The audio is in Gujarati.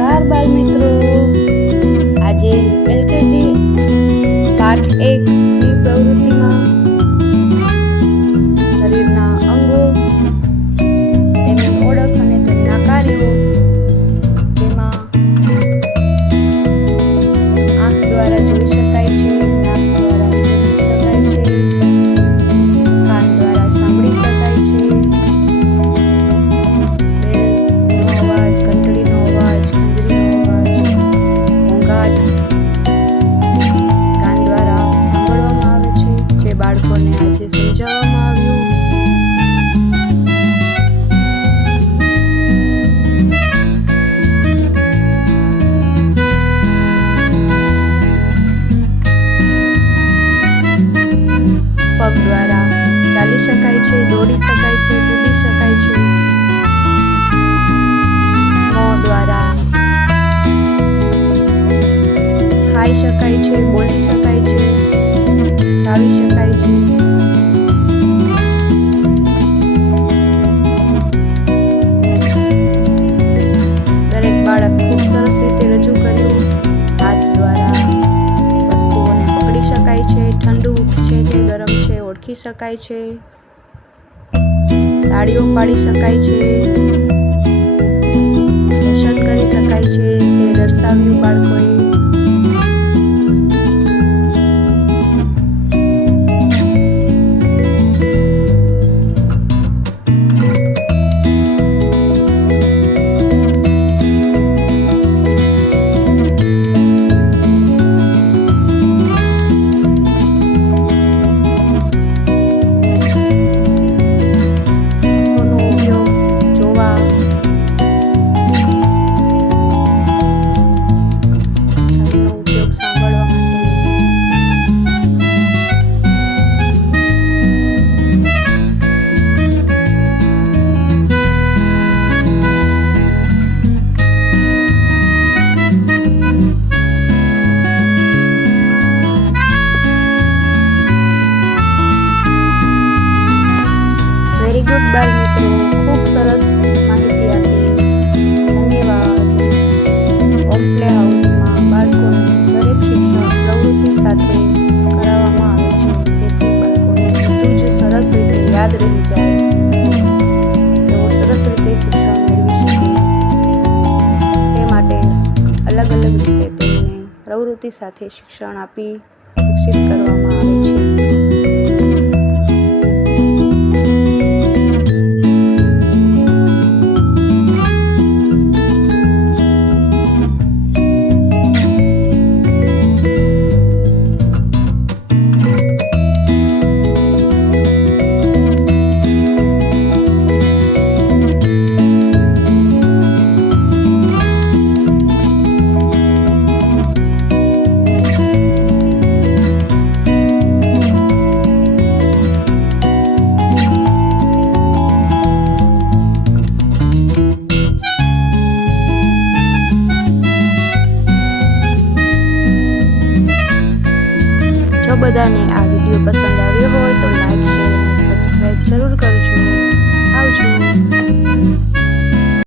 નમસ્કાર બાળ મિત્રો, આજે એલકેજી પાઠ 1 ની પ્રવૃત્તિમાં શરીરના અંગો, તેમની ઓળખ અને તેમના કાર્યો, જેમાં આંખ દ્વારા જોઈ શકાય છે, નાક દ્વારા સૂંઘી શકાય છે, કાન દ્વારા સાંભળી શકાય છે, બાળકોને આજે સમજાવવામાં આવ્યું. પગ દ્વારા ચાલી શકાય છે, દોડી શકાય છે, કૂદી શકાય છે. મોં દ્વારા ખાઈ શકાય છે, બોલી શકાય છે, ચાવી શકાય છે. દરેક બાળક ખૂબ સરસ રીતે રજૂ કર્યું. હાથ દ્વારા વસ્તુઓને પકડી શકાય છે, ઠંડુ છે કે ગરમ છે ઓળખી શકાય છે, તાળીઓ પાડી શકાય છે, લેશન કરી શકાય છે તે દર્શાવ્યું બાળકોએ. વેરી ગુડ બાળ મિત્રો, ખૂબ સરસ માહિતી આપી. ધન્યવાદ. હોમ પ્લે હાઉસમાં બાળકોને દરેક શિક્ષણ પ્રવૃત્તિ સાથે કરાવવામાં આવે છે, જેથી બાળકોને બધું જ સરસ રીતે યાદ રહી જાય, તેઓ સરસ રીતે શિક્ષણ મેળવી શકે. તે માટે અલગ અલગ રીતે તેમને પ્રવૃત્તિ સાથે શિક્ષણ આપી શિક્ષિત કરવામાં આવે છે. જો બધાને આ વિડીયો પસંદ આવ્યો હોય તો લાઈક